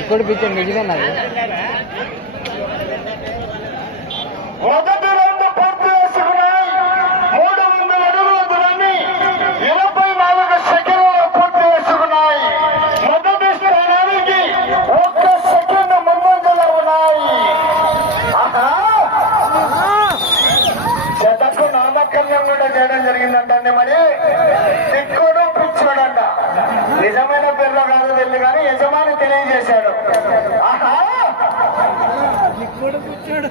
ఇక్కడ పిచ్చండి నిజమేనా 这儿呢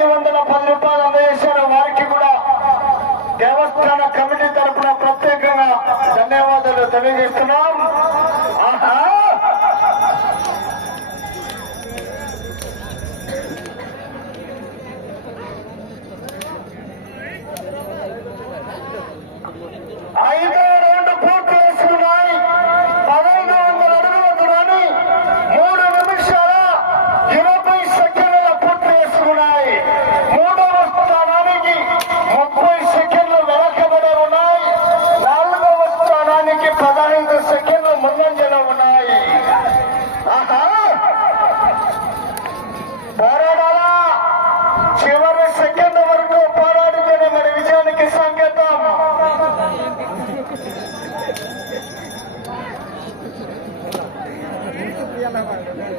ఐదు వందల పది రూపాయలు అందజేశారు.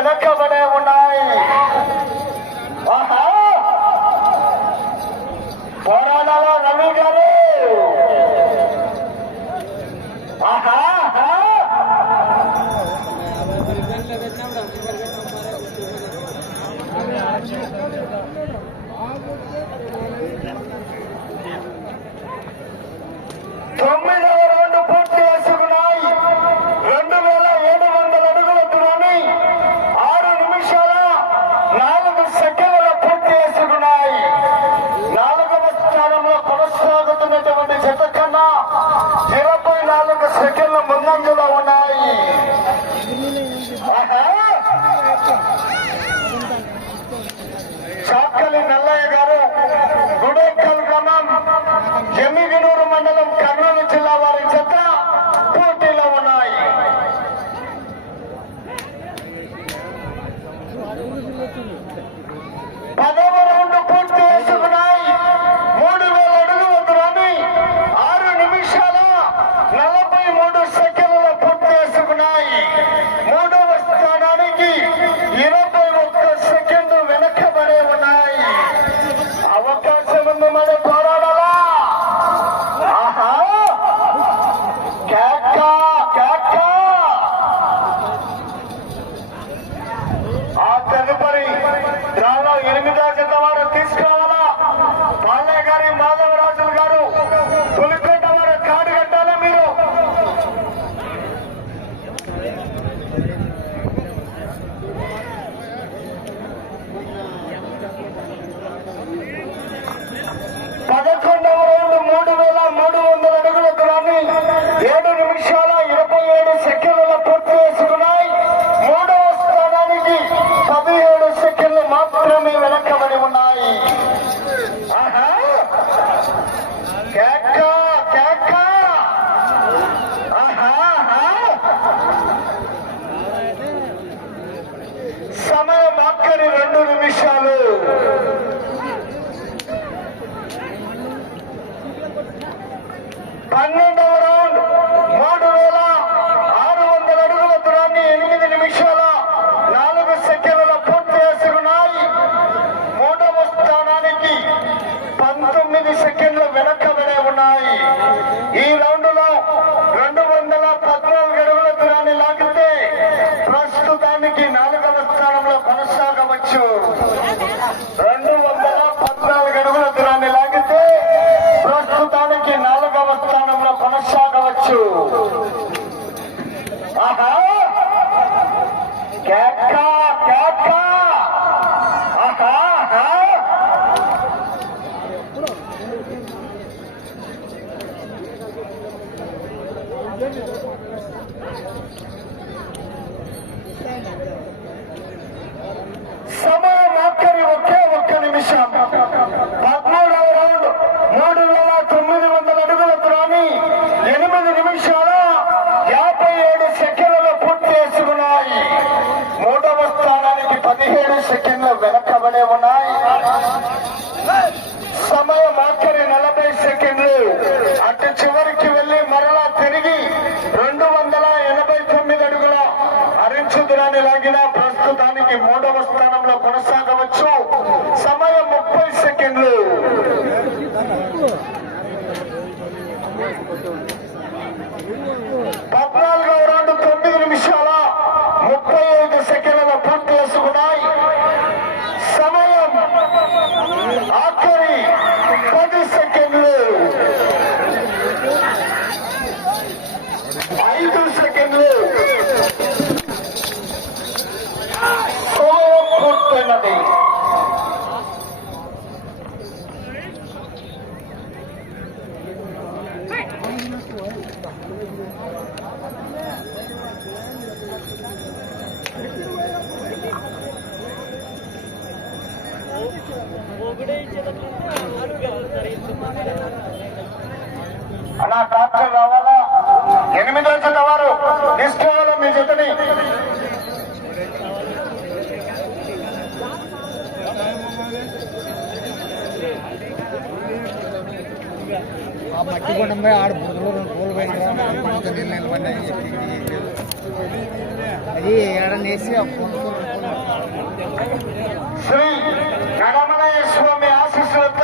వెనకబడే ఉన్నాయి. చాకలి నల్లయ్య గారు గుడేకల్ గ్రామం ఎమ్మిగినూరు మండలం కర్నూలు జిల్లా వారి పదకొండవ రౌండ్ మూడు వేల మూడు వందల అడుగుల దూరాన్ని ఏడు Quieca, quieca! Ahá, ahá! Thank పద్నాలుగు రెండు తొమ్మిది నిమిషాల ముప్పై ఐదు సెకండ్ల పూర్తి చేసుకున్నాయి. సమయం ఆఖరి పది సెకండ్లు. ఐదు సెకండ్లు. పూర్తయినది. అలా ట్రాక్టర్ కావాలా? ఎనిమిది జత వారు తీసుకోవాలి మీ జతని మట్టి కొండ ఆడ అది ఏడనేసి శ్రీ గణమనయ స్వామి ఆశీస్సులతో